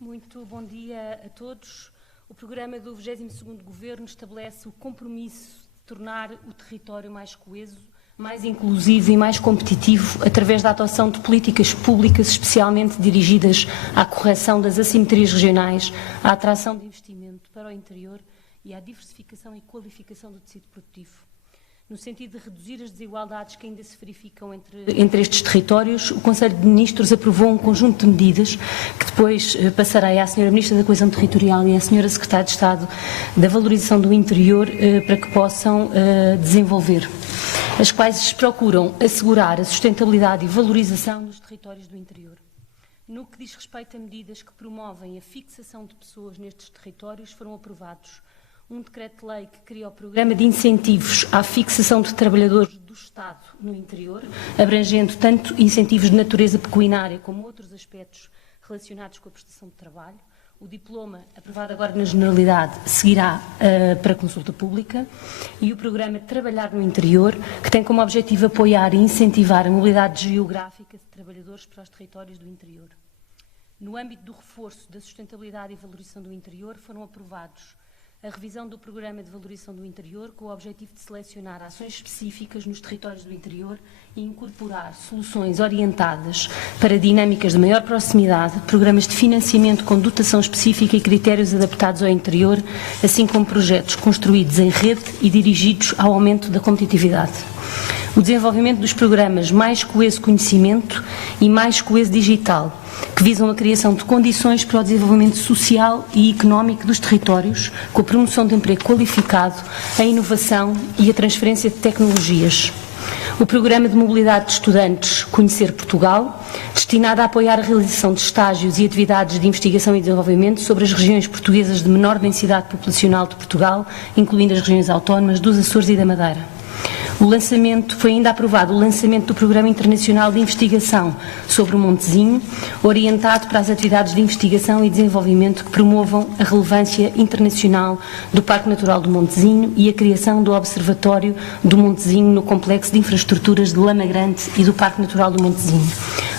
Muito bom dia a todos. O programa do 22º Governo estabelece o compromisso de tornar o território mais coeso, mais inclusivo e mais competitivo através da adoção de políticas públicas especialmente dirigidas à correção das assimetrias regionais, à atração de investimento para o interior e à diversificação e qualificação do tecido produtivo. No sentido de reduzir as desigualdades que ainda se verificam entre estes territórios, o Conselho de Ministros aprovou um conjunto de medidas que depois passarei à Sra. Ministra da Coesão Territorial e à Sra. Secretária de Estado da Valorização do Interior para que possam desenvolver, as quais procuram assegurar a sustentabilidade e valorização dos territórios do interior. No que diz respeito a medidas que promovem a fixação de pessoas nestes territórios, foram aprovados um decreto-lei que cria o programa de incentivos à fixação de trabalhadores do Estado no interior, abrangendo tanto incentivos de natureza pecuária como outros aspectos relacionados com a prestação de trabalho. O diploma, aprovado agora na Generalidade, seguirá para consulta pública, e o programa Trabalhar no Interior, que tem como objetivo apoiar e incentivar a mobilidade geográfica de trabalhadores para os territórios do interior. No âmbito do reforço da sustentabilidade e valorização do interior, foram aprovados a revisão do Programa de Valorização do Interior, com o objetivo de selecionar ações específicas nos territórios do interior e incorporar soluções orientadas para dinâmicas de maior proximidade, programas de financiamento com dotação específica e critérios adaptados ao interior, assim como projetos construídos em rede e dirigidos ao aumento da competitividade. O desenvolvimento dos programas Mais Coeso Conhecimento e Mais Coeso Digital, que visam a criação de condições para o desenvolvimento social e económico dos territórios, com a promoção de emprego qualificado, a inovação e a transferência de tecnologias. O Programa de Mobilidade de Estudantes Conhecer Portugal, destinado a apoiar a realização de estágios e atividades de investigação e desenvolvimento sobre as regiões portuguesas de menor densidade populacional de Portugal, incluindo as regiões autónomas dos Açores e da Madeira. Foi ainda aprovado o lançamento do Programa Internacional de Investigação sobre o Montezinho, orientado para as atividades de investigação e desenvolvimento que promovam a relevância internacional do Parque Natural do Montezinho e a criação do Observatório do Montezinho no Complexo de Infraestruturas de Lama Grande e do Parque Natural do Montezinho.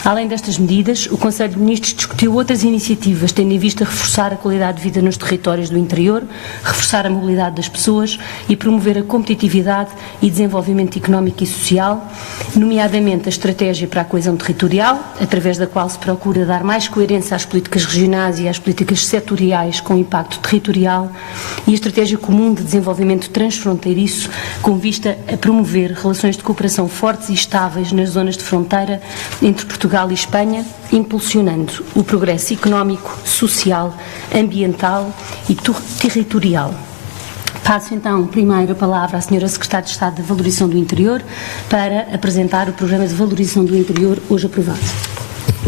Além destas medidas, o Conselho de Ministros discutiu outras iniciativas, tendo em vista reforçar a qualidade de vida nos territórios do interior, reforçar a mobilidade das pessoas e promover a competitividade e desenvolvimento económico e social, nomeadamente a estratégia para a coesão territorial, através da qual se procura dar mais coerência às políticas regionais e às políticas setoriais com impacto territorial, e a estratégia comum de desenvolvimento transfronteiriço, com vista a promover relações de cooperação fortes e estáveis nas zonas de fronteira entre Portugal e Espanha, impulsionando o progresso económico, social, ambiental e territorial. Passo então primeiro a palavra à Sra. Secretária de Estado da Valorização do Interior para apresentar o Programa de Valorização do Interior hoje aprovado.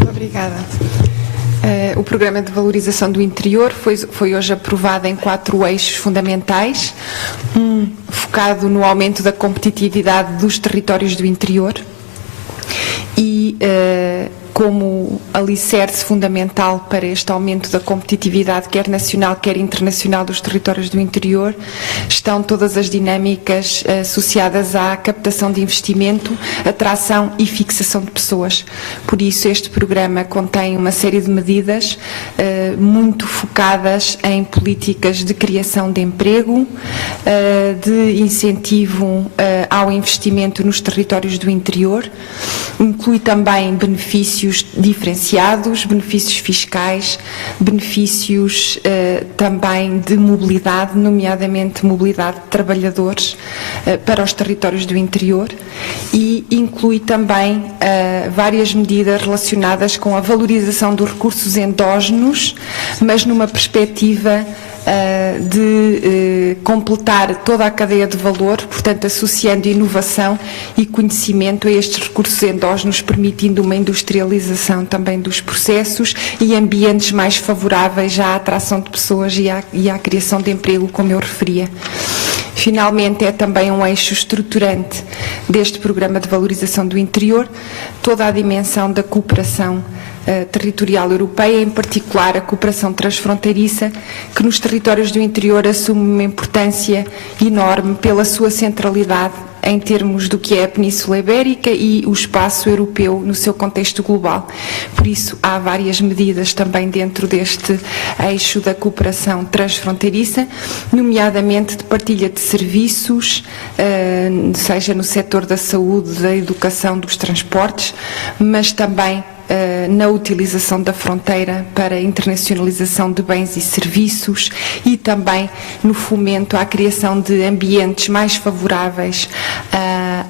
Obrigada. O Programa de Valorização do Interior foi hoje aprovado em 4 eixos fundamentais, focado no aumento da competitividade dos territórios do interior e como alicerce fundamental para este aumento da competitividade, quer nacional, quer internacional, dos territórios do interior, estão todas as dinâmicas associadas à captação de investimento, atração e fixação de pessoas. Por isso, este programa contém uma série de medidas muito focadas em políticas de criação de emprego, de incentivo ao investimento nos territórios do interior, inclui também benefícios diferenciados, benefícios fiscais, benefícios também de mobilidade, nomeadamente mobilidade de trabalhadores para os territórios do interior, e inclui também várias medidas relacionadas com a valorização dos recursos endógenos, mas numa perspectiva de completar toda a cadeia de valor, portanto associando inovação e conhecimento a estes recursos endógenos, permitindo uma industrialização também dos processos e ambientes mais favoráveis à atração de pessoas e à criação de emprego, como eu referia. Finalmente, é também um eixo estruturante deste Programa de Valorização do Interior, toda a dimensão da cooperação territorial europeia, em particular a cooperação transfronteiriça, que nos territórios do interior assume uma importância enorme pela sua centralidade em termos do que é a Península Ibérica e o espaço europeu no seu contexto global. Por isso, há várias medidas também dentro deste eixo da cooperação transfronteiriça, nomeadamente de partilha de serviços, seja no setor da saúde, da educação, dos transportes, mas também na utilização da fronteira para a internacionalização de bens e serviços e também no fomento à criação de ambientes mais favoráveis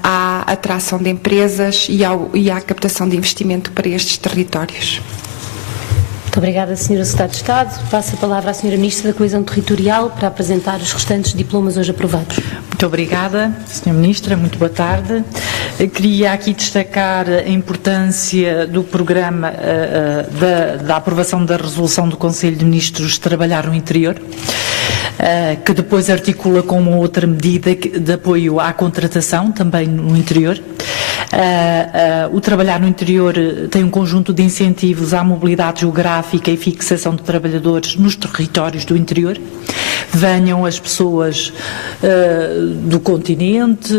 à atração de empresas e à captação de investimento para estes territórios. Muito obrigada, Sra. Secretária de Estado. Passo a palavra à Sra. Ministra da Coesão Territorial para apresentar os restantes diplomas hoje aprovados. Muito obrigada, Sra. Ministra. Muito boa tarde. Queria aqui destacar a importância do programa da aprovação da resolução do Conselho de Ministros de Trabalhar no Interior, que depois articula com uma outra medida de apoio à contratação, também no interior. O Trabalhar no Interior tem um conjunto de incentivos à mobilidade geográfica e fixação de trabalhadores nos territórios do interior. Venham as pessoas do continente,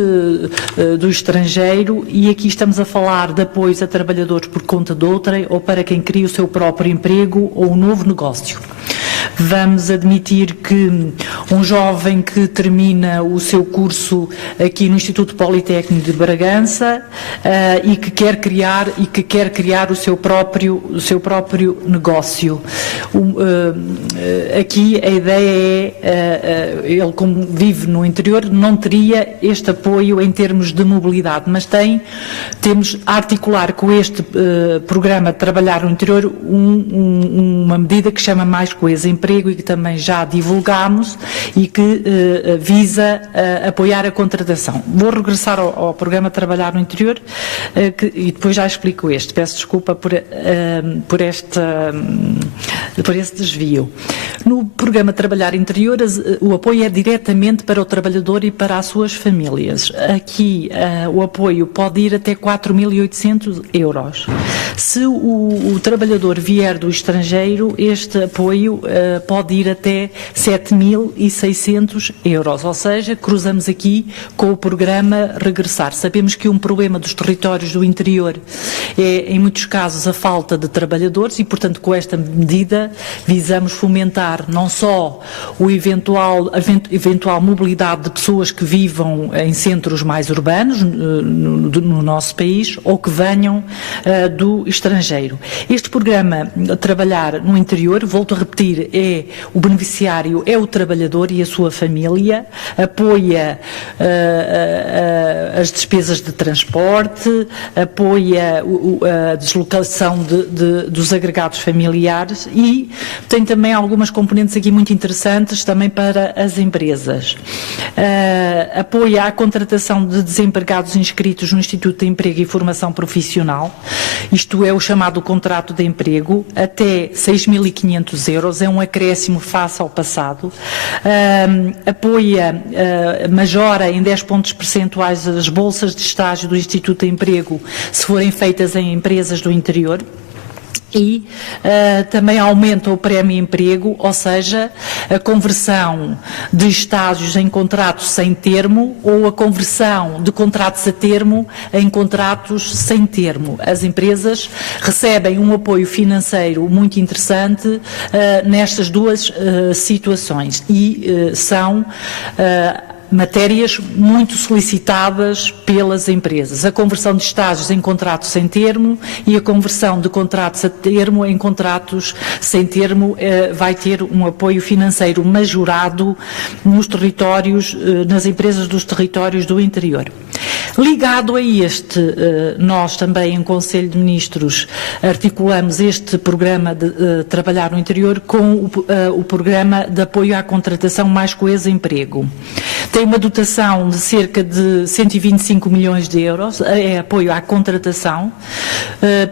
do estrangeiro, e aqui estamos a falar de apoios a trabalhadores por conta de outrem ou para quem cria o seu próprio emprego ou um novo negócio. Vamos admitir que um jovem que termina o seu curso aqui no Instituto Politécnico de Bragança e que quer criar o seu próprio negócio. Aqui a ideia é, ele como vive no interior não teria este apoio em termos de mobilidade, mas temos a articular com este programa de Trabalhar no Interior uma medida que chama Mais Coesa Emprego e que também já divulgámos e que visa apoiar a contratação. Vou regressar ao programa Trabalhar no Interior e depois já explico este. Peço desculpa por esse desvio. No programa Trabalhar Interior, o apoio é diretamente para o trabalhador e para as suas famílias. Aqui o apoio pode ir até 4.800 euros. Se o trabalhador vier do estrangeiro, este apoio pode ir até 7.600 euros, ou seja, cruzamos aqui com o programa Regressar. Sabemos que um problema dos territórios do interior é, em muitos casos, a falta de trabalhadores e, portanto, com esta medida visamos fomentar não só a eventual mobilidade de pessoas que vivam em centros mais urbanos no nosso país ou que venham do estrangeiro. Este programa Trabalhar no Interior, volto a repetir, o beneficiário é o trabalhador e a sua família, apoia as despesas de transporte, apoia a deslocação dos agregados familiares e tem também algumas componentes aqui muito interessantes também para as empresas. Apoia a contratação de desempregados inscritos no Instituto de Emprego e Formação Profissional, isto é o chamado contrato de emprego, até 6.500 euros, é um acréscimo face ao passado. Apoia, majora em 10 pontos percentuais as bolsas de estágio do Instituto de Emprego, se forem feitas em empresas do interior. E também aumenta o prémio emprego, ou seja, a conversão de estágios em contratos sem termo ou a conversão de contratos a termo em contratos sem termo. As empresas recebem um apoio financeiro muito interessante nestas duas situações e são matérias muito solicitadas pelas empresas. A conversão de estágios em contratos sem termo e a conversão de contratos a termo em contratos sem termo vai ter um apoio financeiro majorado nos territórios, nas empresas dos territórios do interior. Ligado a este, nós também em Conselho de Ministros articulamos este programa de Trabalhar no Interior com o programa de apoio à contratação Mais Coesa Emprego. Tem uma dotação de cerca de 125 milhões de euros, é apoio à contratação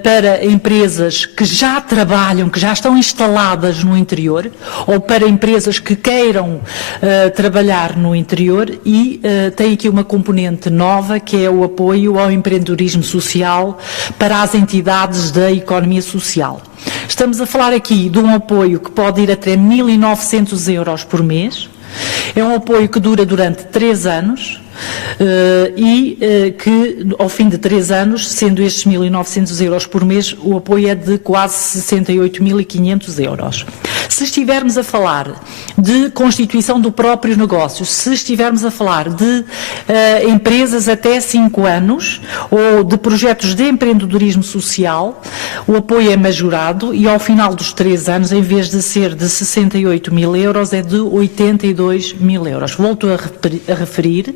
para empresas que já trabalham, que já estão instaladas no interior, ou para empresas que queiram trabalhar no interior e tem aqui uma componente nova que é o apoio ao empreendedorismo social para as entidades da economia social. Estamos a falar aqui de um apoio que pode ir até 1.900 euros por mês. É um apoio que dura durante 3 anos, que ao fim de 3 anos, sendo estes 1.900 euros por mês, o apoio é de quase 68.500 euros. Se estivermos a falar de constituição do próprio negócio, se estivermos a falar de empresas até 5 anos ou de projetos de empreendedorismo social, o apoio é majorado e ao final dos 3 anos, em vez de ser de 68.000 euros, é de 82.000 euros. Volto a referir,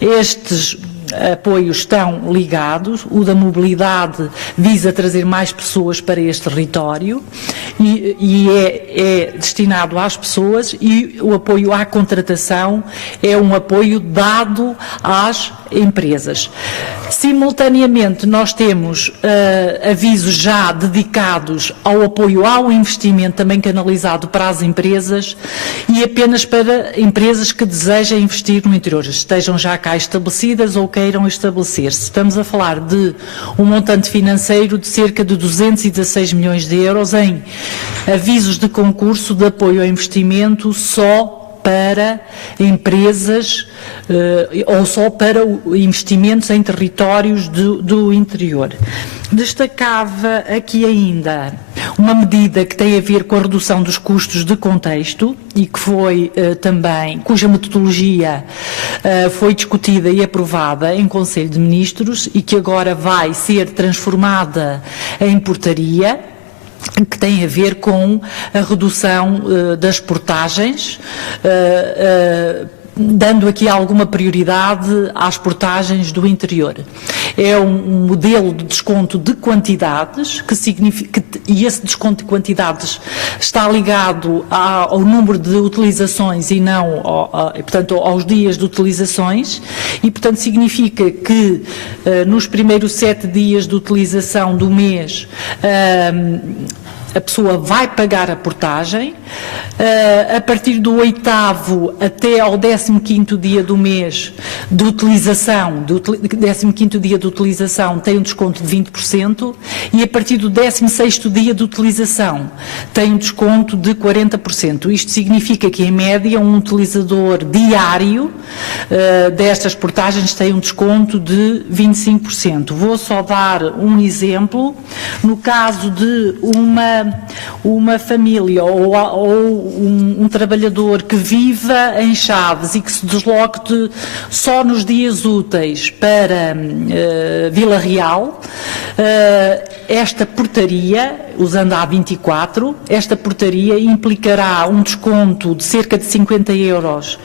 estes apoios estão ligados, o da mobilidade visa trazer mais pessoas para este território e é destinado às pessoas, e o apoio à contratação é um apoio dado às empresas. Simultaneamente, nós temos avisos já dedicados ao apoio ao investimento, também canalizado para as empresas e apenas para empresas que desejem investir no interior, estejam já cá estabelecidas ou queiram estabelecer-se. Estamos a falar de um montante financeiro de cerca de 216 milhões de euros em avisos de concurso de apoio ao investimento só para empresas ou só para investimentos em territórios do interior. Destacava aqui ainda uma medida que tem a ver com a redução dos custos de contexto e que foi também, cuja metodologia foi discutida e aprovada em Conselho de Ministros e que agora vai ser transformada em portaria, que tem a ver com a redução das portagens, dando aqui alguma prioridade às portagens do interior. É um modelo de desconto de quantidades, que significa, e esse desconto de quantidades está ligado ao número de utilizações e não, portanto, aos dias de utilizações, e, portanto, significa que nos primeiros 7 dias de utilização do mês, a pessoa vai pagar a portagem, a partir do 8º até ao 15º dia do mês de utilização, 15º dia de utilização tem um desconto de 20% e a partir do 16º dia de utilização tem um desconto de 40%. Isto significa que, em média, um utilizador diário destas portagens tem um desconto de 25%. Vou só dar um exemplo. No caso de uma família ou um trabalhador que viva em Chaves e que se desloque só nos dias úteis para Vila Real, esta portaria, usando a A24, esta portaria implicará um desconto de cerca de 50 euros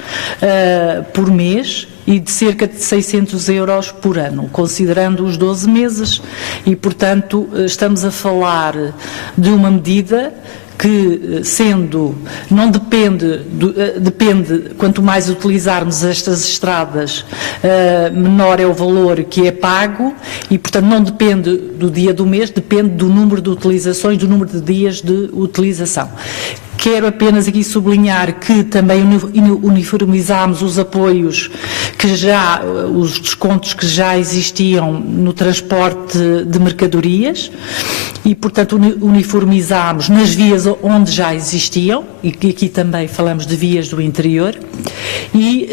por mês e de cerca de 600 euros por ano, considerando os 12 meses, e, portanto, estamos a falar de uma medida que, sendo, não depende, depende, quanto mais utilizarmos estas estradas, menor é o valor que é pago e, portanto, não depende do dia do mês, depende do número de utilizações, do número de dias de utilização. Quero apenas aqui sublinhar que também uniformizámos os apoios os descontos que já existiam no transporte de mercadorias e, portanto, uniformizámos nas vias onde já existiam, e aqui também falamos de vias do interior, e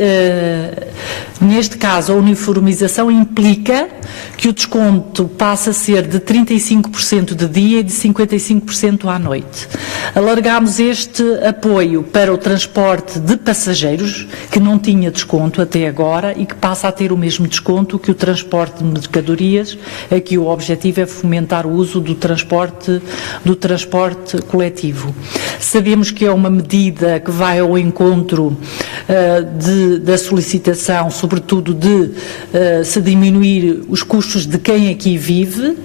neste caso a uniformização implica que o desconto passa a ser de 35% de dia e de 55% à noite. Alargámos este apoio para o transporte de passageiros, que não tinha desconto até agora e que passa a ter o mesmo desconto que o transporte de mercadorias. Aqui o objetivo é fomentar o uso do transporte coletivo. Sabemos que é uma medida que vai ao encontro da solicitação, sobretudo de se diminuir os custos de quem aqui vive.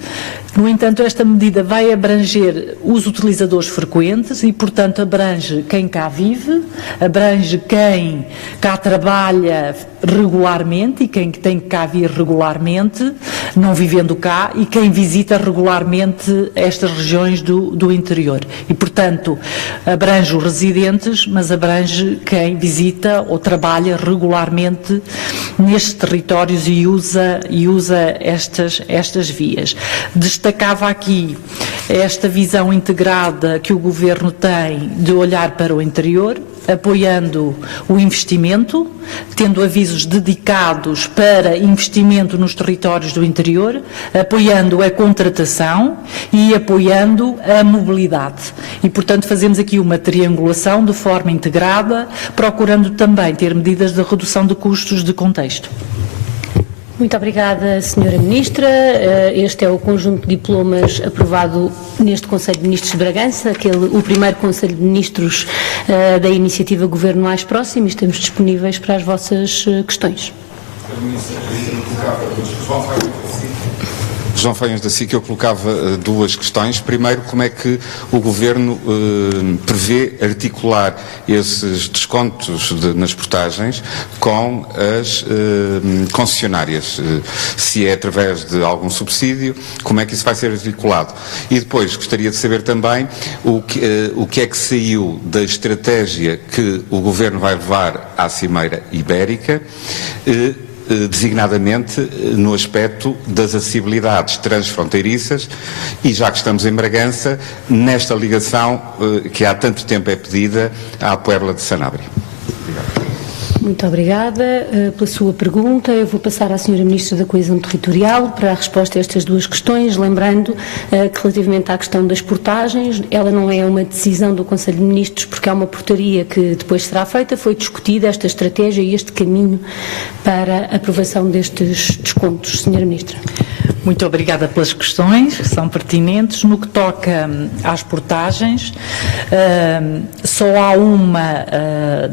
No entanto, esta medida vai abranger os utilizadores frequentes e, portanto, abrange quem cá vive, abrange quem cá trabalha regularmente e quem tem que cá vir regularmente, não vivendo cá, e quem visita regularmente estas regiões do interior. E, portanto, abrange os residentes, mas abrange quem visita ou trabalha regularmente nestes territórios e usa estas vias. Destacava aqui esta visão integrada que o Governo tem de olhar para o interior, apoiando o investimento, tendo avisos paraísos dedicados para investimento nos territórios do interior, apoiando a contratação e apoiando a mobilidade. E, portanto, fazemos aqui uma triangulação de forma integrada, procurando também ter medidas de redução de custos de contexto. Muito obrigada, Sra. Ministra. Este é o conjunto de diplomas aprovado neste Conselho de Ministros de Bragança, o primeiro Conselho de Ministros da iniciativa Governo Mais Próximo, e estamos disponíveis para as vossas questões. João Feias da SIC, eu colocava duas questões. Primeiro, como é que o Governo prevê articular esses descontos nas portagens com as concessionárias? Se é através de algum subsídio, como é que isso vai ser articulado? E depois, gostaria de saber também o que é que saiu da estratégia que o Governo vai levar à Cimeira Ibérica, designadamente no aspecto das acessibilidades transfronteiriças, e já que estamos em Bragança, nesta ligação que há tanto tempo é pedida à Puebla de Sanabria. Obrigado. Muito obrigada pela sua pergunta. Eu vou passar à Sra. Ministra da Coesão Territorial para a resposta a estas duas questões, lembrando que relativamente à questão das portagens, ela não é uma decisão do Conselho de Ministros, porque há uma portaria que depois será feita, foi discutida esta estratégia e este caminho para a aprovação destes descontos. Sra. Ministra. Muito obrigada pelas questões, que são pertinentes. No que toca às portagens, só há uma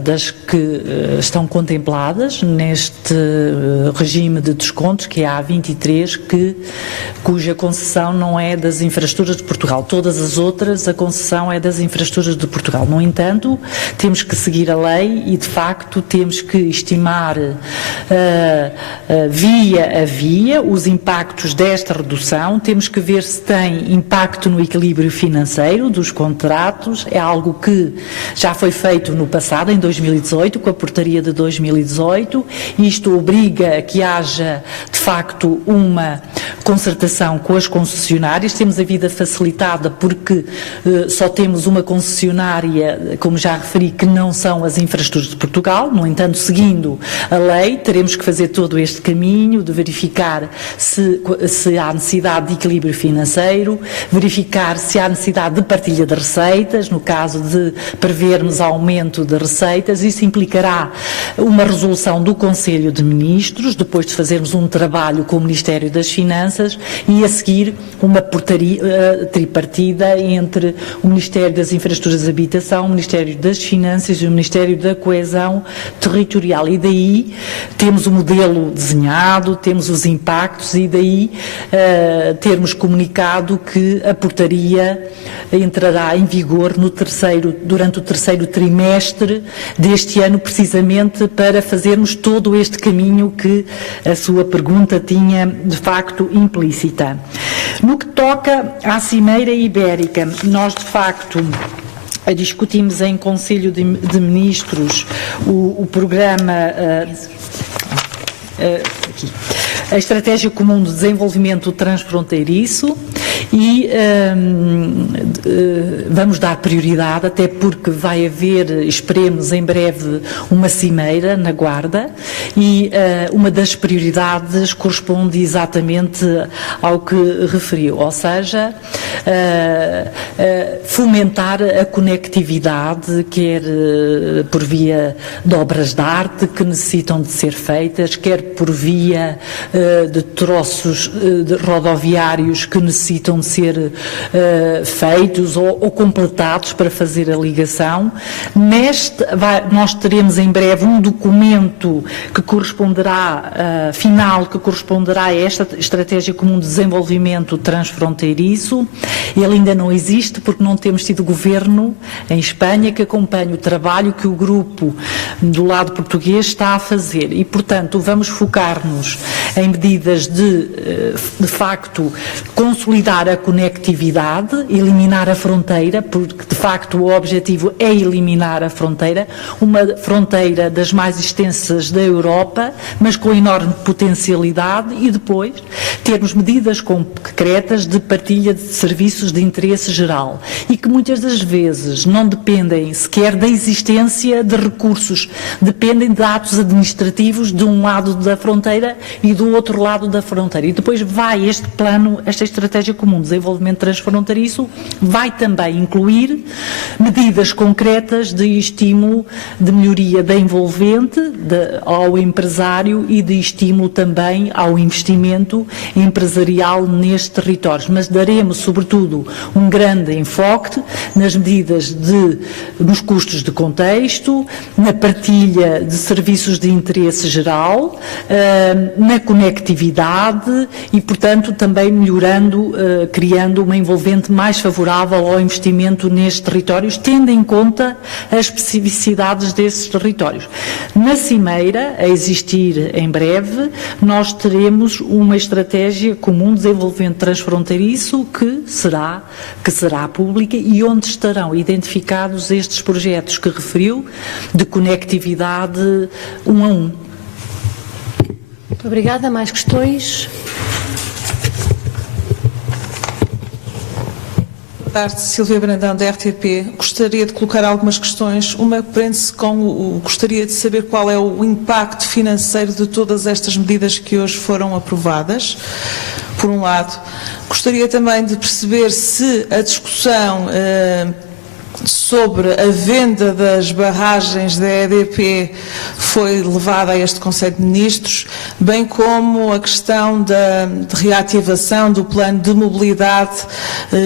das que estão contempladas neste regime de descontos, que é a A23, cuja concessão não é das infraestruturas de Portugal. Todas as outras, a concessão é das infraestruturas de Portugal. No entanto, temos que seguir a lei e, de facto, temos que estimar via a via os impactos desta redução, temos que ver se tem impacto no equilíbrio financeiro dos contratos, é algo que já foi feito no passado, em 2018, com a portaria de 2018, e isto obriga a que haja, de facto, uma concertação com as concessionárias. Temos a vida facilitada porque só temos uma concessionária, como já referi, que não são as infraestruturas de Portugal. No entanto, seguindo a lei, teremos que fazer todo este caminho de verificar se há necessidade de equilíbrio financeiro, verificar se há necessidade de partilha de receitas, no caso de prevermos aumento de receitas. Isso implicará uma resolução do Conselho de Ministros, depois de fazermos um trabalho com o Ministério das Finanças e, a seguir, uma portaria tripartida entre o Ministério das Infraestruturas de Habitação, o Ministério das Finanças e o Ministério da Coesão Territorial. E daí temos o modelo desenhado, temos os impactos e daí termos comunicado que a portaria entrará em vigor durante o terceiro trimestre deste ano, precisamente para fazermos todo este caminho que a sua pergunta tinha, de facto, implícita. No que toca à Cimeira Ibérica, nós, de facto, discutimos em Conselho de Ministros o programa... a Estratégia Comum de Desenvolvimento Transfronteiriço e vamos dar prioridade, até porque vai haver, esperemos em breve, uma cimeira na Guarda e uma das prioridades corresponde exatamente ao que referiu, ou seja, fomentar a conectividade, quer por via de obras de arte que necessitam de ser feitas, quer por via de troços de rodoviários que necessitam de ser feitos ou completados para fazer a ligação. Nós teremos em breve um documento que corresponderá, final, que corresponderá a esta Estratégia Comum de Desenvolvimento Transfronteiriço. Ele ainda não existe porque não temos tido governo em Espanha que acompanhe o trabalho que o grupo do lado português está a fazer e, portanto, vamos focar-nos em medidas de facto, consolidar a conectividade, eliminar a fronteira, porque de facto o objetivo é eliminar a fronteira, uma fronteira das mais extensas da Europa, mas com enorme potencialidade, e depois termos medidas concretas de partilha de serviços de interesse geral e que muitas das vezes não dependem sequer da existência de recursos, dependem de atos administrativos de um lado da fronteira e do outro lado da fronteira. E depois vai este plano, esta estratégia comum de desenvolvimento transfronteiriço, vai também incluir medidas concretas de estímulo, de melhoria da envolvente ao empresário e de estímulo também ao investimento empresarial nestes territórios. Mas daremos, sobretudo, um grande enfoque nas medidas nos custos de contexto, na partilha de serviços de interesse geral, na conectividade e, portanto, também melhorando, criando uma envolvente mais favorável ao investimento nestes territórios, tendo em conta as especificidades desses territórios. Na Cimeira, a existir em breve, nós teremos uma estratégia comum de desenvolvimento transfronteiriço que será pública e onde estarão identificados estes projetos que referiu de conectividade 1 a 1. Muito obrigada. Mais questões? Boa tarde, Silvia Brandão, da RTP. Gostaria de colocar algumas questões. Uma prende-se com gostaria de saber qual é o impacto financeiro de todas estas medidas que hoje foram aprovadas, por um lado. Gostaria também de perceber se a discussão sobre a venda das barragens da EDP foi levada a este Conselho de Ministros, bem como a questão de reativação do plano de mobilidade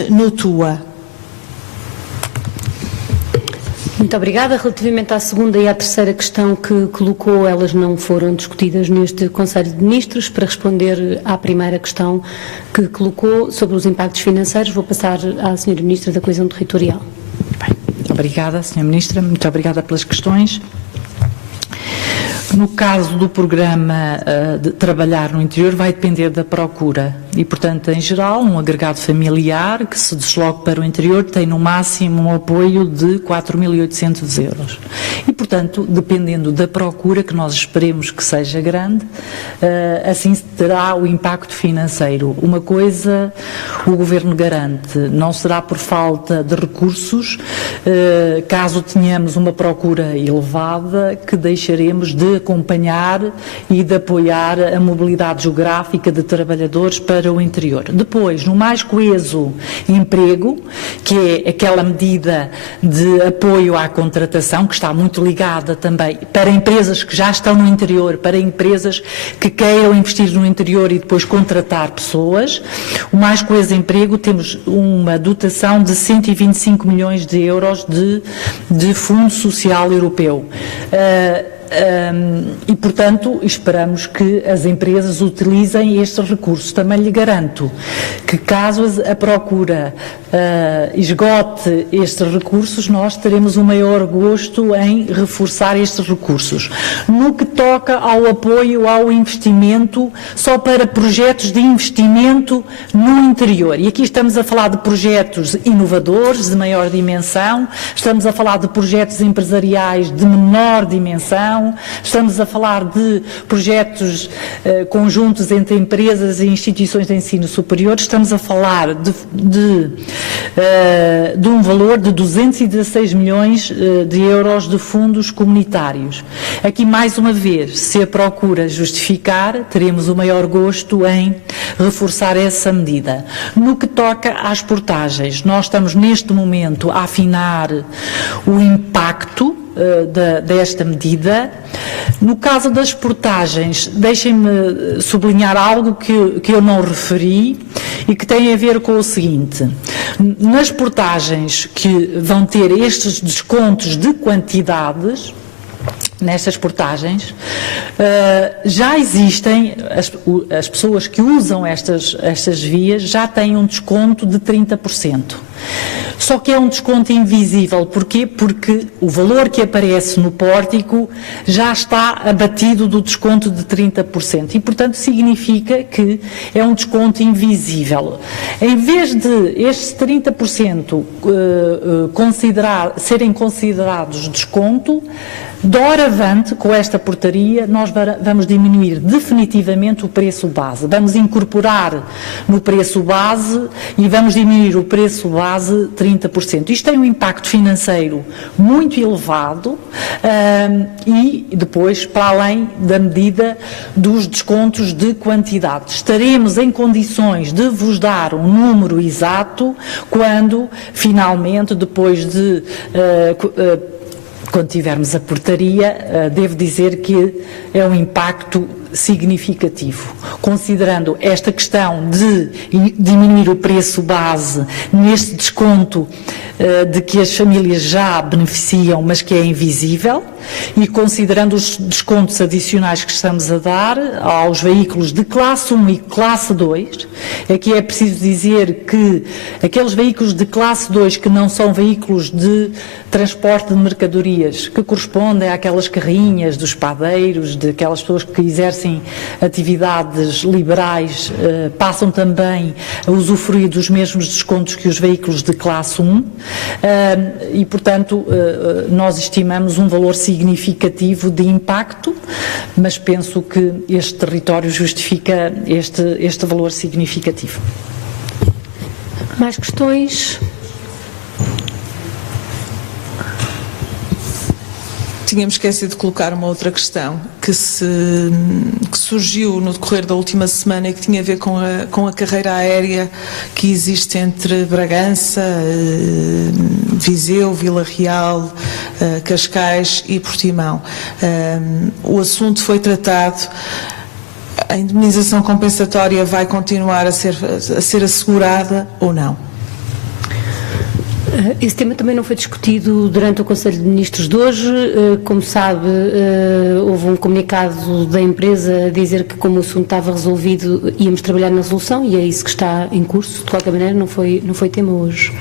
no TUA. Muito obrigada. Relativamente à segunda e à terceira questão que colocou, elas não foram discutidas neste Conselho de Ministros. Para responder à primeira questão que colocou sobre os impactos financeiros, vou passar à Sra. Ministra da Coesão Territorial. Bem, obrigada, Sra. Ministra. Muito obrigada pelas questões. No caso do programa de trabalhar no interior, vai depender da procura e, portanto, em geral, um agregado familiar que se desloque para o interior tem no máximo um apoio de 4.800 euros. E, portanto, dependendo da procura, que nós esperemos que seja grande, assim terá o impacto financeiro. Uma coisa o Governo garante, não será por falta de recursos, caso tenhamos uma procura elevada, que deixaremos de acompanhar e de apoiar a mobilidade geográfica de trabalhadores para o interior. Depois, no Mais Coeso Emprego, que é aquela medida de apoio à contratação, que está muito ligada também para empresas que já estão no interior, para empresas que queiram investir no interior e depois contratar pessoas. O Mais Coeso Emprego, temos uma dotação de 125 milhões de euros de Fundo Social Europeu. E, portanto, esperamos que as empresas utilizem estes recursos. Também lhe garanto que, caso a procura esgote estes recursos, nós teremos o maior gosto em reforçar estes recursos. No que toca ao apoio ao investimento, só para projetos de investimento no interior. E aqui estamos a falar de projetos inovadores, de maior dimensão, estamos a falar de projetos empresariais de menor dimensão, estamos a falar de projetos conjuntos entre empresas e instituições de ensino superior, estamos a falar de um valor de 216 milhões de euros de fundos comunitários. Aqui, mais uma vez, se a procura justificar, teremos o maior gosto em reforçar essa medida. No que toca às portagens, nós estamos neste momento a afinar o impacto desta medida. No caso das portagens, deixem-me sublinhar algo que eu não referi e que tem a ver com o seguinte: nas portagens que vão ter estes descontos de quantidades, nestas portagens, já existem, as pessoas que usam estas vias já têm um desconto de 30%. Só que é um desconto invisível. Porquê? Porque o valor que aparece no pórtico já está abatido do desconto de 30%. E, portanto, significa que é um desconto invisível. Em vez de estes 30% serem considerados desconto, doravante, com esta portaria, nós vamos diminuir definitivamente o preço base. Vamos incorporar no preço base e vamos diminuir o preço base 30%. Isto tem um impacto financeiro muito elevado e depois, para além da medida dos descontos de quantidade. Estaremos em condições de vos dar um número exato quando, finalmente, depois de... quando tivermos a portaria, devo dizer que é um impacto significativo. Considerando esta questão de diminuir o preço base neste desconto de que as famílias já beneficiam, mas que é invisível, e considerando os descontos adicionais que estamos a dar aos veículos de classe 1 e classe 2, aqui é preciso dizer que aqueles veículos de classe 2 que não são veículos de transporte de mercadorias, que correspondem àquelas carrinhas dos padeiros, de aquelas pessoas que exercem atividades liberais, passam também a usufruir dos mesmos descontos que os veículos de classe 1 e, portanto, nós estimamos um valor significativo de impacto, mas penso que este território justifica este valor significativo. Mais questões? Tínhamos esquecido de colocar uma outra questão que surgiu no decorrer da última semana e que tinha a ver com a carreira aérea que existe entre Bragança, Viseu, Vila Real, Cascais e Portimão. O assunto foi tratado. A indemnização compensatória vai continuar a ser assegurada ou não? Esse tema também não foi discutido durante o Conselho de Ministros de hoje. Como sabe, houve um comunicado da empresa a dizer que, como o assunto estava resolvido, íamos trabalhar na resolução e é isso que está em curso. De qualquer maneira, não foi tema hoje.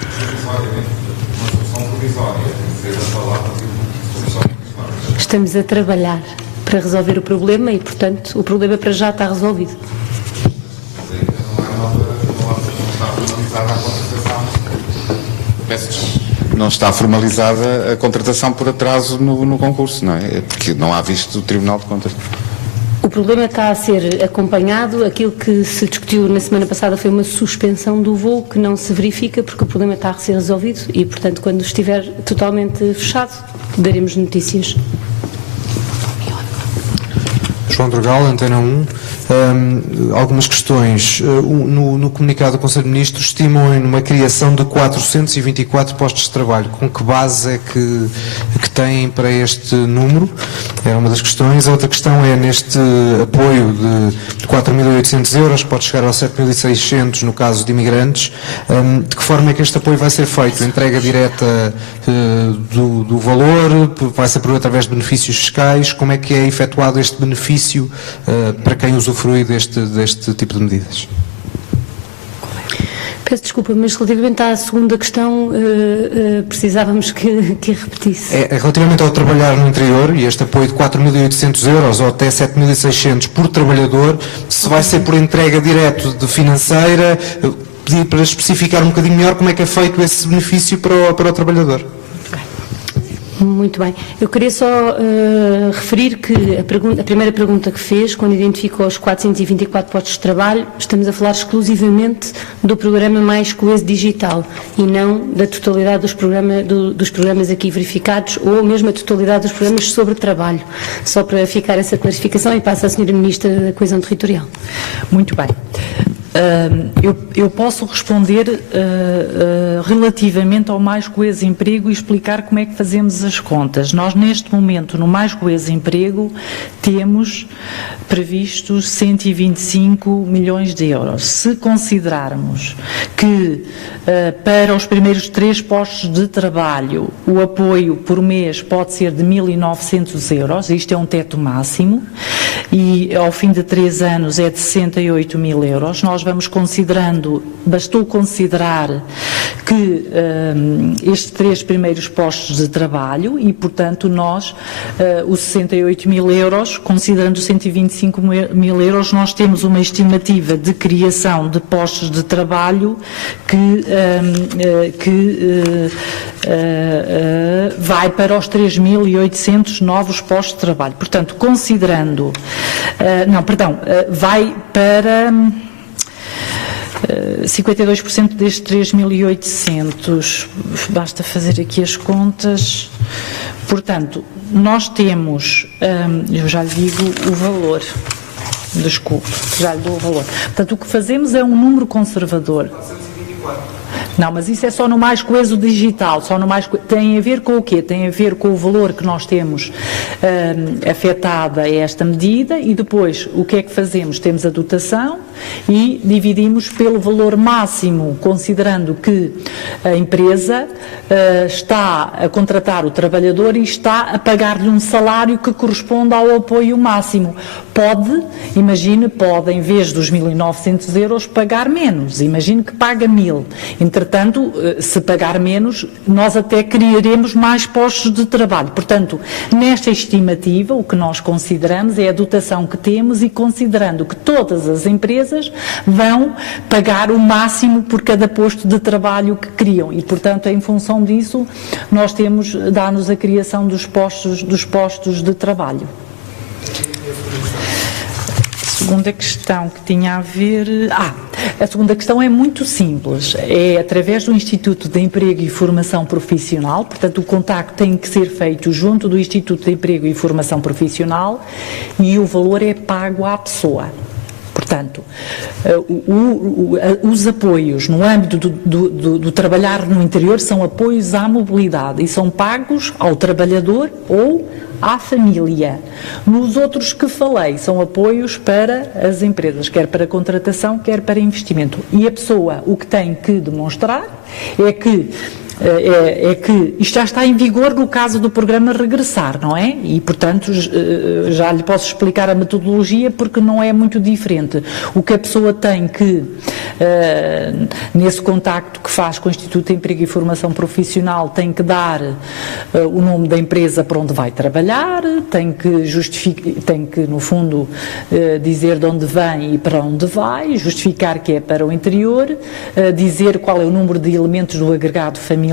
Estamos a trabalhar para resolver o problema e, portanto, o problema para já está resolvido. Não está formalizada a contratação por atraso no concurso, não é? Porque não há visto do Tribunal de Contas. O problema está a ser acompanhado. Aquilo que se discutiu na semana passada foi uma suspensão do voo que não se verifica porque o problema está a ser resolvido e, portanto, quando estiver totalmente fechado, daremos notícias. João Drogal, Antena 1. Algumas questões. No comunicado do Conselho de Ministros estimam numa criação de 424 postos de trabalho. Com que base é que têm para este número? É uma das questões. A outra questão é neste apoio de 4.800 euros, que pode chegar aos 7.600 no caso de imigrantes. De que forma é que este apoio vai ser feito? Entrega direta do valor? Vai ser através de benefícios fiscais? Como é que é efetuado este benefício para quem usufrui deste tipo de medidas? Peço desculpa, mas relativamente à segunda questão, precisávamos que repetisse. Relativamente ao trabalhar no interior, e este apoio de 4.800 euros ou até 7.600 por trabalhador, se vai ser por entrega direta de financeira, pedir para especificar um bocadinho melhor como é que é feito esse benefício para o trabalhador. Muito bem. Eu queria só referir que a primeira pergunta que fez, quando identificou os 424 postos de trabalho, estamos a falar exclusivamente do programa Mais Coeso Digital e não da totalidade dos programas aqui verificados ou mesmo a totalidade dos programas sobre trabalho. Só para ficar essa clarificação e passo à Sra. Ministra da Coesão Territorial. Muito bem. Eu posso responder relativamente ao Mais Coeso Emprego e explicar como é que fazemos as contas. Nós, neste momento, no Mais Coeso Emprego, temos previstos 125 milhões de euros. Se considerarmos que para os primeiros 3 postos de trabalho o apoio por mês pode ser de 1.900 euros, isto é um teto máximo, e ao fim de 3 anos é de 68 mil euros, nós nós vamos considerando, bastou considerar que estes 3 primeiros postos de trabalho e, portanto, nós, os 68 mil euros, considerando 125 mil euros, nós temos uma estimativa de criação de postos de trabalho que vai para os 3.800 novos postos de trabalho. Portanto, considerando, vai para 52% destes 3.800, basta fazer aqui as contas. Portanto, nós temos, eu já lhe digo o valor, desculpe, já lhe dou o valor. Portanto, o que fazemos é um número conservador. Não, mas isso é só no Mais Coeso digital, tem a ver com o quê? Tem a ver com o valor que nós temos afetada a esta medida e depois o que é que fazemos? Temos a dotação e dividimos pelo valor máximo, considerando que a empresa está a contratar o trabalhador e está a pagar-lhe um salário que corresponde ao apoio máximo. Pode, em vez dos 1.900 euros, pagar menos. Imagine que paga 1.000. Entretanto, se pagar menos, nós até criaremos mais postos de trabalho. Portanto, nesta estimativa, o que nós consideramos é a dotação que temos e considerando que todas as empresas vão pagar o máximo por cada posto de trabalho que criam. E, portanto, em função disso, nós dá-nos a criação dos postos de trabalho. A segunda questão que tinha a ver... a segunda questão é muito simples. É através do Instituto de Emprego e Formação Profissional, portanto o contacto tem que ser feito junto do Instituto de Emprego e Formação Profissional e o valor é pago à pessoa. Portanto, os apoios no âmbito do trabalhar no interior são apoios à mobilidade e são pagos ao trabalhador ou à família. Nos outros que falei, são apoios para as empresas, quer para contratação, quer para investimento. E a pessoa, o que tem que demonstrar é que isto já está em vigor no caso do programa Regressar, não é? E, portanto, já lhe posso explicar a metodologia porque não é muito diferente. O que a pessoa tem que, nesse contacto que faz com o Instituto de Emprego e Formação Profissional, tem que dar o nome da empresa para onde vai trabalhar, tem que, no fundo, dizer de onde vem e para onde vai, justificar que é para o interior, dizer qual é o número de elementos do agregado familiar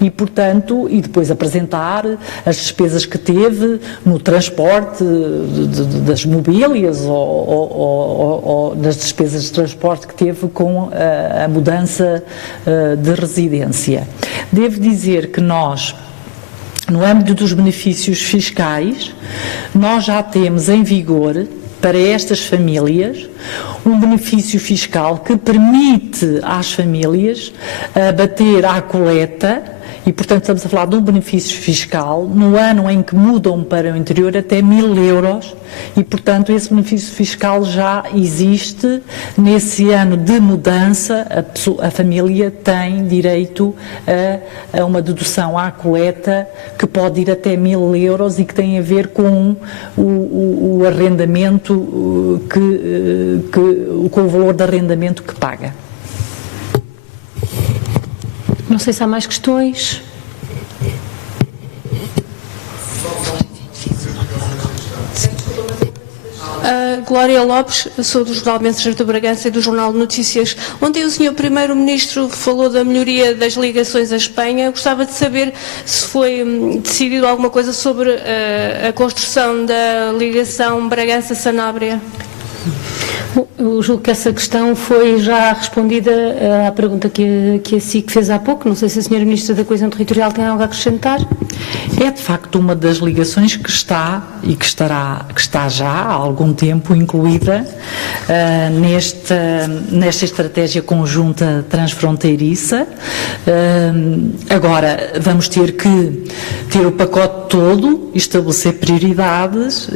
e, portanto, e depois apresentar as despesas que teve no transporte das mobílias ou nas despesas de transporte que teve com a mudança de residência. Devo dizer que nós, no âmbito dos benefícios fiscais, nós já temos em vigor para estas famílias um benefício fiscal que permite às famílias bater à coleta e, portanto, estamos a falar de um benefício fiscal no ano em que mudam para o interior até 1.000 euros e, portanto, esse benefício fiscal já existe. Nesse ano de mudança, a família tem direito a uma dedução à coleta que pode ir até 1.000 euros e que tem a ver com o arrendamento, com o valor de arrendamento que paga. Não sei se há mais questões. Glória Lopes, sou do Jornal Mensageiros de Bragança e do Jornal de Notícias. Ontem o Sr. Primeiro-Ministro falou da melhoria das ligações à Espanha. Eu gostava de saber se foi decidido alguma coisa sobre a construção da ligação Bragança-Sanabria. Eu julgo que essa questão foi já respondida à pergunta que a SIC fez há pouco. Não sei se a Sra. Ministra da Coesão Territorial tem algo a acrescentar. É de facto uma das ligações que está e que está já há algum tempo incluída nesta estratégia conjunta transfronteiriça. Agora vamos ter que ter o pacote todo, estabelecer prioridades.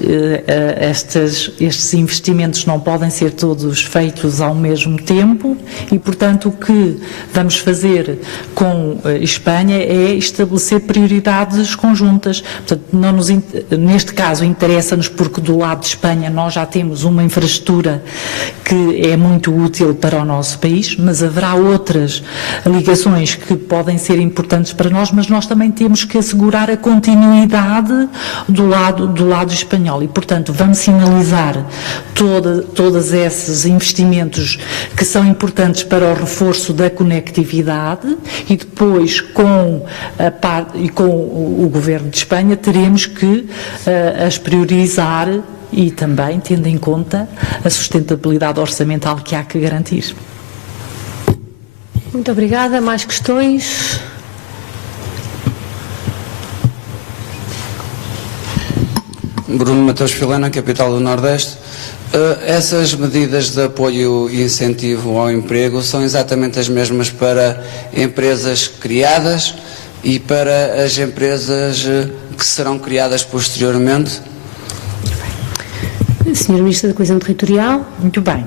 Estes investimentos não podem ser todos feitos ao mesmo tempo e, portanto, o que vamos fazer com Espanha é estabelecer prioridades atividades conjuntas. Portanto, neste caso interessa-nos porque do lado de Espanha nós já temos uma infraestrutura que é muito útil para o nosso país, mas haverá outras ligações que podem ser importantes para nós, mas nós também temos que assegurar a continuidade do lado espanhol e, portanto, vamos sinalizar todos esses investimentos que são importantes para o reforço da conectividade e depois com o Governo de Espanha teremos que as priorizar e também tendo em conta a sustentabilidade orçamental que há que garantir. Muito obrigada. Mais questões? Bruno Mateus Filena, capital do Nordeste. Essas medidas de apoio e incentivo ao emprego são exatamente as mesmas para empresas criadas e para as empresas que serão criadas posteriormente? Sr. Ministro da Coesão Territorial. Muito bem.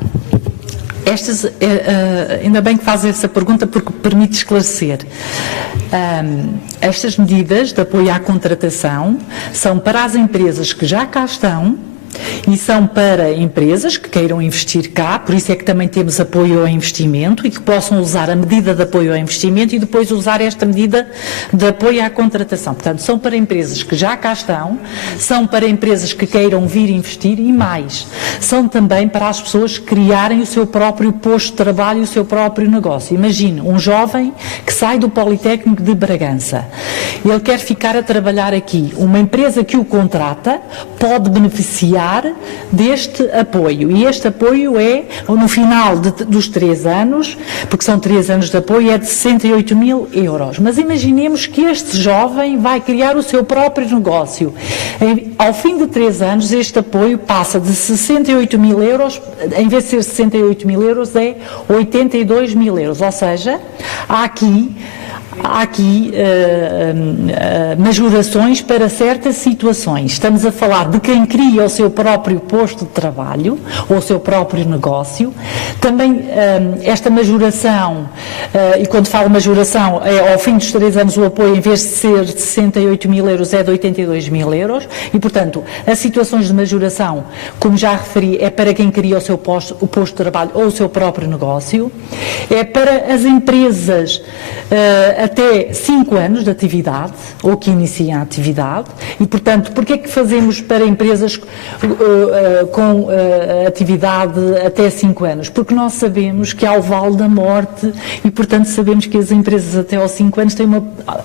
Ainda bem que faz essa pergunta porque permite esclarecer. Estas medidas de apoio à contratação são para as empresas que já cá estão e são para empresas que queiram investir cá, por isso é que também temos apoio ao investimento e que possam usar a medida de apoio ao investimento e depois usar esta medida de apoio à contratação. Portanto, são para empresas que já cá estão, são para empresas que queiram vir investir e mais. São também para as pessoas criarem o seu próprio posto de trabalho e o seu próprio negócio. Imagine um jovem que sai do Politécnico de Bragança. Ele quer ficar a trabalhar aqui. Uma empresa que o contrata pode beneficiar deste apoio e este apoio é no final dos 3 anos, porque são 3 anos de apoio, é de 68.000 euros. Mas imaginemos que este jovem vai criar o seu próprio negócio. Ao fim de 3 anos este apoio passa de 68.000 euros, em vez de ser 68.000 euros é 82.000 euros, ou seja, há aqui majorações para certas situações. Estamos a falar de quem cria o seu próprio posto de trabalho ou o seu próprio negócio. Também esta majoração, e quando falo majoração, ao fim dos 3 anos o apoio, em vez de ser de 68.000 euros, é de 82.000 euros. E, portanto, as situações de majoração, como já referi, é para quem cria o posto de trabalho ou o seu próprio negócio. É para as empresas até 5 anos de atividade, ou que iniciam a atividade, e, portanto, porque é que fazemos para empresas com atividade até 5 anos? Porque nós sabemos que há o vale da morte e, portanto, sabemos que as empresas até aos 5 anos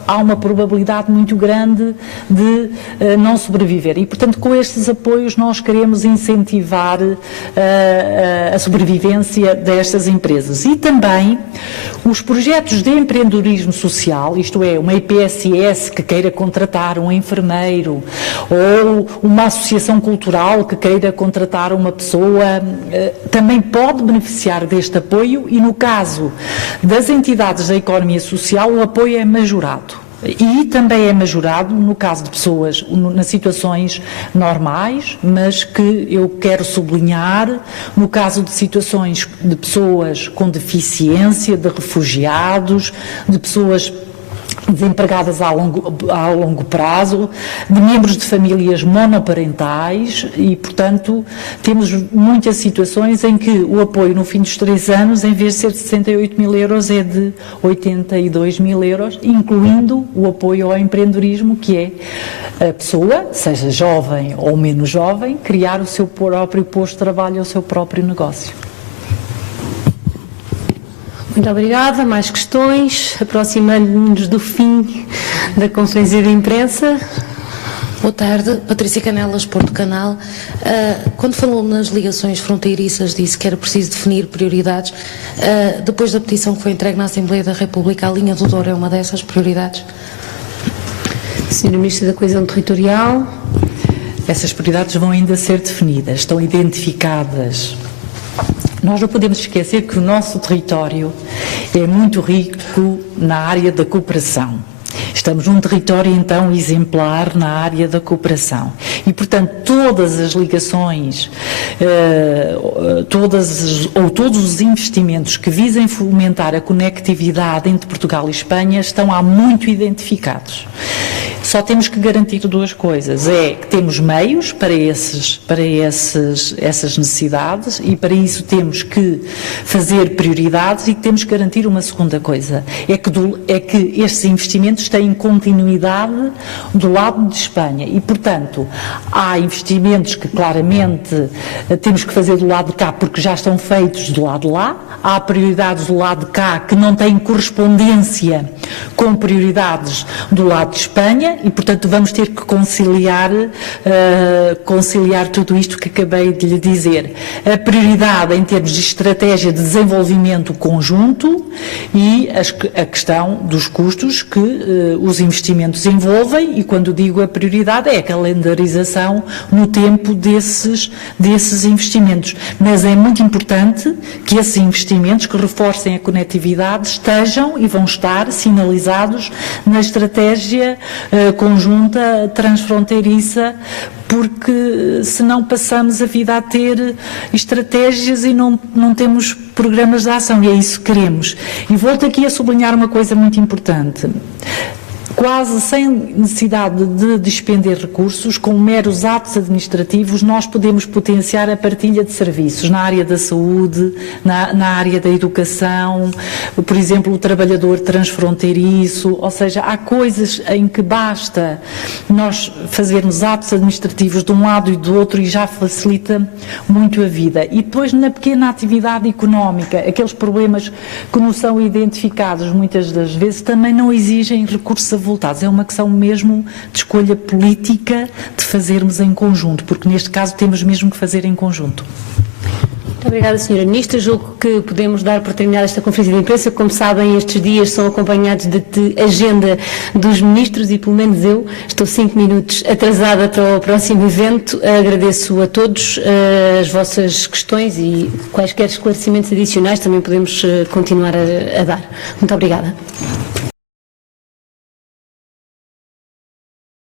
há uma probabilidade muito grande de não sobreviver. E, portanto, com estes apoios nós queremos incentivar a sobrevivência destas empresas. E também os projetos de empreendedorismo social, isto é, uma IPSS que queira contratar um enfermeiro ou uma associação cultural que queira contratar uma pessoa, também pode beneficiar deste apoio e, no caso das entidades da economia social, o apoio é majorado. E também é majorado no caso de pessoas nas situações normais, mas que eu quero sublinhar no caso de situações de pessoas com deficiência, de refugiados, de pessoas desempregadas a longo prazo, de membros de famílias monoparentais e, portanto, temos muitas situações em que o apoio no fim dos 3 anos, em vez de ser de 68.000 euros, é de 82.000 euros, incluindo o apoio ao empreendedorismo, que é a pessoa, seja jovem ou menos jovem, criar o seu próprio posto de trabalho ou o seu próprio negócio. Muito obrigada. Mais questões? Aproximando-nos do fim da conferência de imprensa. Boa tarde, Patrícia Canelas, Porto Canal. Quando falou nas ligações fronteiriças, disse que era preciso definir prioridades. Depois da petição que foi entregue na Assembleia da República, a linha do Douro é uma dessas prioridades? Sra. Ministra da Coesão Territorial. Essas prioridades vão ainda ser definidas, estão identificadas. Nós não podemos esquecer que o nosso território é muito rico na área da cooperação. Estamos num território, então, exemplar na área da cooperação. E, portanto, todas as ligações, todos os investimentos que visem fomentar a conectividade entre Portugal e Espanha estão há muito identificados. Só temos que garantir duas coisas, é que temos meios para essas necessidades e para isso temos que fazer prioridades e que temos que garantir uma segunda coisa, é que estes investimentos têm continuidade do lado de Espanha e, portanto, há investimentos que claramente temos que fazer do lado de cá porque já estão feitos do lado de lá, há prioridades do lado de cá que não têm correspondência com prioridades do lado de Espanha e, portanto, vamos ter que conciliar tudo isto que acabei de lhe dizer. A prioridade em termos de estratégia de desenvolvimento conjunto e a questão dos custos que os investimentos envolvem e, quando digo a prioridade, é a calendarização no tempo desses investimentos. Mas é muito importante que esses investimentos que reforcem a conectividade estejam e vão estar sinalizados na estratégia conjunta transfronteiriça, porque senão passamos a vida a ter estratégias e não temos programas de ação, e é isso que queremos. E volto aqui a sublinhar uma coisa muito importante. Quase sem necessidade de despender recursos, com meros atos administrativos, nós podemos potenciar a partilha de serviços na área da saúde, na área da educação, por exemplo, o trabalhador transfronteiriço, ou seja, há coisas em que basta nós fazermos atos administrativos de um lado e do outro e já facilita muito a vida. E depois, na pequena atividade económica, aqueles problemas que não são identificados muitas das vezes também não exigem recursos avultados. É uma questão mesmo de escolha política de fazermos em conjunto, porque neste caso temos mesmo que fazer em conjunto. Muito obrigada, Sra. Ministra. Julgo que podemos dar por terminada esta conferência de imprensa. Como sabem, estes dias são acompanhados de agenda dos ministros e, pelo menos eu, estou 5 minutos atrasada para o próximo evento. Agradeço a todos as vossas questões e quaisquer esclarecimentos adicionais também podemos continuar a dar. Muito obrigada.